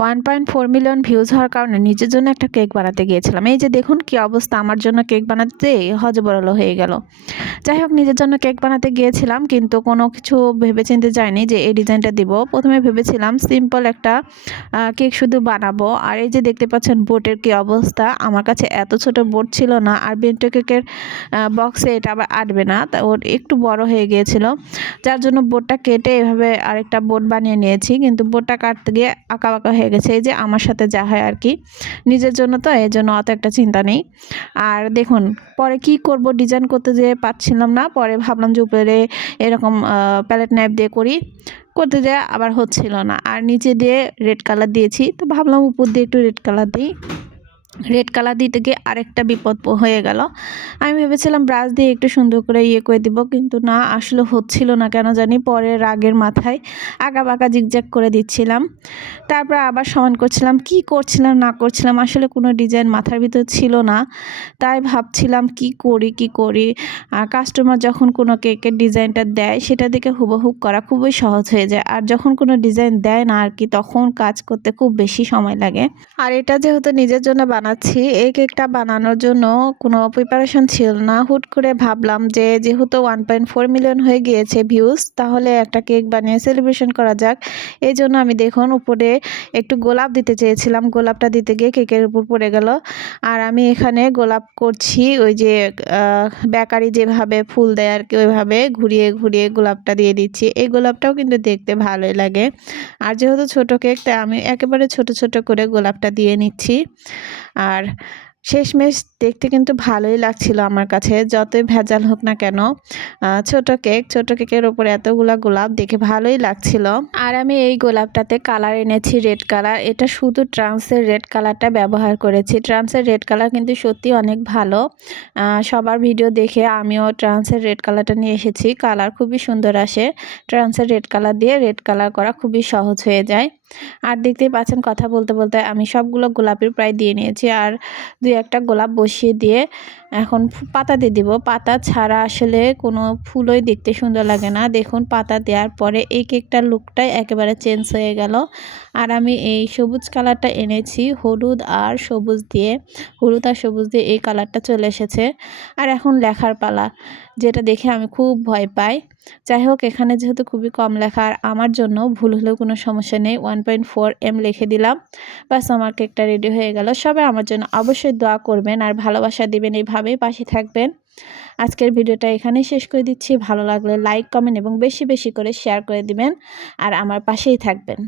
One point four million views হওয়ার কারণে নিজের জন্য একটা কেক বানাতে গিয়েছিলাম। এই যে দেখুন কি অবস্থা, আমার জন্য কেক বানাতে হজবরল হয়ে গেল। যাই হোক, নিজের জন্য কেক বানাতে গিয়েছিলাম, কিন্তু কোনো কিছু ভেবেচিন্তে যায়নি যে এই ডিজাইনটা দিব। প্রথমে ভেবেছিলাম সিম্পল একটা কেক শুধু বানাবো। আর এই যে দেখতে পাচ্ছেন বোটের কি অবস্থা, আমার কাছে এত ছোট বোট ছিল না, আর বেন্টো কেকের বক্সে এটা আবার আটবে না, তা ওর একটু বড় হয়ে গিয়েছিল। যার জন্য বোটটা কেটে এভাবে আরেকটা বোট বানিয়ে নিয়েছি, কিন্তু বোটটা কাটতে গিয়ে আঁকা বাঁকা হয়ে গেছে, এই যে আমার সাথে যা হয় আর কি। নিজের জন্য তো এই জন্য অত একটা চিন্তা নেই। আর দেখুন, পরে কি করব ডিজাইন করতে যে পারছিলাম না, পরে ভাবলাম যে উপরে এরকম প্যালেট নাইফ দিয়ে করি, করতে যেয়ে আবার হচ্ছিল না। আর নিচে দিয়ে রেড কালার দিয়েছি, তো ভাবলাম উপর দিয়ে একটু রেড কালার দিই। রেড কালার দিতে গিয়ে আরেকটা বিপদ হয়ে গেল। আমি ভেবেছিলাম ব্রাশ দিয়ে একটু সুন্দর করে ইয়ে করে দিব, কিন্তু না, আসলে হচ্ছিল না কেন জানি পরে রাগের মাথায় আঁকা বাঁকা জিগজ্যাগ করে দিচ্ছিলাম। তারপর আবার সমান করছিলাম, কি করছিলাম, না করছিলাম, আসলে কোনো ডিজাইন মাথার ভিতর ছিল না। তাই ভাবছিলাম, কি করি কি করি? আর কাস্টমার যখন কোনো কেকের ডিজাইনটা দেয় সেটা দেখে হুবহুব করা খুবই সহজ হয়ে যায়। আর যখন কোনো ডিজাইন দেয় না আর কি, তখন কাজ করতে খুব বেশি সময় লাগে। আর এটা যেহেতু নিজের জন্য বানাচ্ছি। এই কেকটা বানানোর জন্য কোনো প্রিপারেশন ছিল না। হুট করে ভাবলাম যে যেহেতু ওয়ান পয়েন্ট ফোর মিলিয়ন হয়ে গিয়েছে ভিউজ তাহলে একটা কেক বানিয়ে সেলিব্রেশন করা যাক। এই জন্য আমি দেখুন উপরে একটু গোলাপ দিতে চেয়েছিলাম। গোলাপটা দিতে গিয়ে কেকের উপর পড়ে গেল। আর আমি এখানে গোলাপ করছি ওই যে বেকারি যেভাবে ফুল দেয় আর কি, ওইভাবে ঘুরিয়ে ঘুরিয়ে গোলাপটা দিয়ে দিচ্ছি। এই গোলাপটাও কিন্তু দেখতে ভালোই লাগে। আর যেহেতু ছোটো কেক, তাই আমি একেবারে ছোট ছোট করে গোলাপটা দিয়ে নিচ্ছি। আর শেষমেশ দেখতে কিন্তু ভালোই লাগছিল আমার কাছে। যতই ভেজাল হোক না কেন ছোট কেক, ছোট কেকের ওপরে এতগুলা গোলাপ দেখে ভালোই লাগছিল। আর আমি এই গোলাপটাতে কালার এনেছি রেড কালার। এটা শুধু ট্রান্সের রেড কালারটা ব্যবহার করেছি। ট্রান্সের রেড কালার কিন্তু সত্যি অনেক ভালো। সবার ভিডিও দেখে আমিও ট্রান্সের রেড কালারটা নিয়ে এসেছি। কালার খুবই সুন্দর আসে। ট্রান্সের রেড কালার দিয়ে রেড কালার করা খুবই সহজ হয়ে যায়। আর দেখতেই পাচ্ছেন কথা বলতে বলতে আমি সবগুলো গোলাপের প্রায় দিয়ে নিয়েছি। আর দুই একটা গোলাপ বসিয়ে দিয়ে এখন পাতা দিয়ে দিব। পাতা ছাড়া আসলে কোনো ফুলই দেখতে সুন্দর লাগে না। দেখুন, পাতা দেওয়ার পরে এই কেকটার লুকটাই একেবারে চেঞ্জ হয়ে গেল। আর আমি এই সবুজ কালারটা এনেছি, হলুদ আর সবুজ দিয়ে। হলুদ আর সবুজ দিয়ে এই কালারটা চলে এসেছে। আর এখন লেখার পালা, যেটা দেখে আমি খুব ভয় পাই। যাই হোক, এখানে যেহেতু খুবই কম লেখা, আর আমার জন্য ভুল হলেও কোনো সমস্যা নেই। ওয়ান পয়েন্ট ফোর এম লিখে দিলাম। বাস আমার কেকটা রেডি হয়ে গেল। সবাই আমার জন্য অবশ্যই দোয়া করবেন, আর ভালোবাসা দিবেন এইভাবেই পাশে থাকবেন। আজকের ভিডিওটা এখানে শেষ করে দিচ্ছি। ভালো লাগলে লাইক কমেন্ট এবং বেশি বেশি করে শেয়ার করে দিবেন। আর আমার পাশেই থাকবেন।